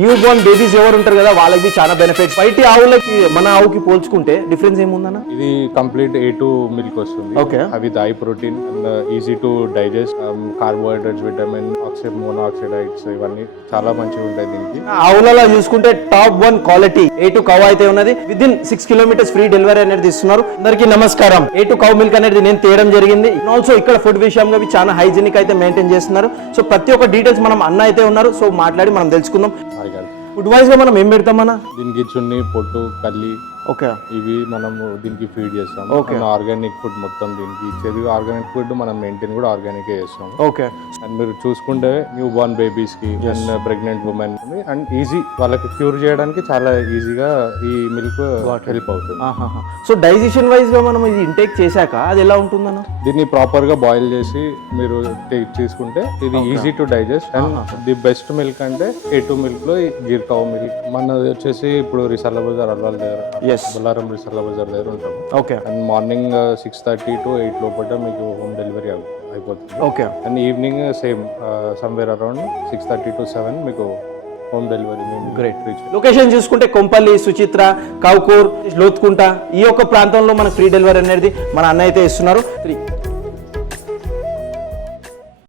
New Born babies ఎవరు ఉంటారు కదా వాళ్ళకి చాలా బెనిఫిట్స్. బయటి ఆవులకి మన ఆవుకి పోల్చుకుంటే డిఫరెన్స్ ఏముందన్న? ఇది కంప్లీట్ A2 మిల్క్ వస్తుంది. ఓకే. అవి high protein and easy to digest, carbohydrates, vitamin, మోనోఆక్సిడైడ్స్ ఇవన్నీ చాలా మంచిగా ఉంటాయి దీనికి. ఆవులలో చూసుకుంటే టాప్ 1 క్వాలిటీ A2 కౌ అయితే ఉన్నది. With in 6 kilometres free delivery అనేది ఇస్తున్నారు. అందరికీ నమస్కారం. A2 కౌ మిల్క్ అనేది నేను తేయడం జరిగింది. ఆల్సో ఇక్కడ ఫుడ్ విషయంగా చాలా హైజీనిక్ అయితే మెయింటైన్ చేస్తున్నారు. సో ప్రతి ఒక్క డీటెయిల్స్ మనం అన్న అయితే ఉన్నారు. సో మాట్లాడి మనం తెలుసుకుందాం. ఫుడ్ వైజ్ గా మనం ఏం పెడతామన్నా? దీనికి చున్ని, పొట్టు, కల్లి ఓకే ఇవి మనము దీనికి ఫీడ్ చేస్తాం. Okay. ఆర్గానిక్ ఫుడ్ మొత్తం దీనికి ఇచ్చేది ఆర్గానిక్ ఫుడ్. మనం మెయింటైన్ కూడా ఆర్గానిక్ చేస్తాం. ఓకే. అండ్ మీరు చూసుకుంటే న్యూ బోర్న్ బేబీస్ కి and pregnant women and easy వాళ్ళకి క్యూర్ చేయడానికి చాలా ఈజీగా ఈ మిల్క్ హెల్ప్ అవుతుంది. సో డైజెషన్ వైజ్ గా మనం ఇది ఇంటేక్ చేశాక అది ఎలా ఉంటుందన్న? దీన్ని ప్రాపర్ గా బాయిల్ చేసి మీరు తీసుకుంటే ఇది easy to digest. And the best milk అంటే A2 మిల్క్ లో గిర్ కౌ మిల్క్. మనది వచ్చేసి ఇప్పుడు రిసాల బజార్ అల్వాల్ దగ్గర, బొల్లారం రిసాల బజార్ దగ్గర ఉంటాం. ఓకే. అండ్ మార్నింగ్ 6:30 to 8 లోపల మీకు హోమ్ డెలివరీ అయిపోతుంది. Okay. And evening same somewhere around 6:30 to 7 మీకు హోమ్ డెలివరీ. గ్రేట్. లొకేషన్ చూసుకుంటే కొంపల్లి, సుచిత్ర, కౌకూర్, లోత్కుంట ఈ యొక్క ప్రాంతంలో మన ఫ్రీ డెలివరీ అనేది మన అన్న అయితే ఇస్తున్నారు.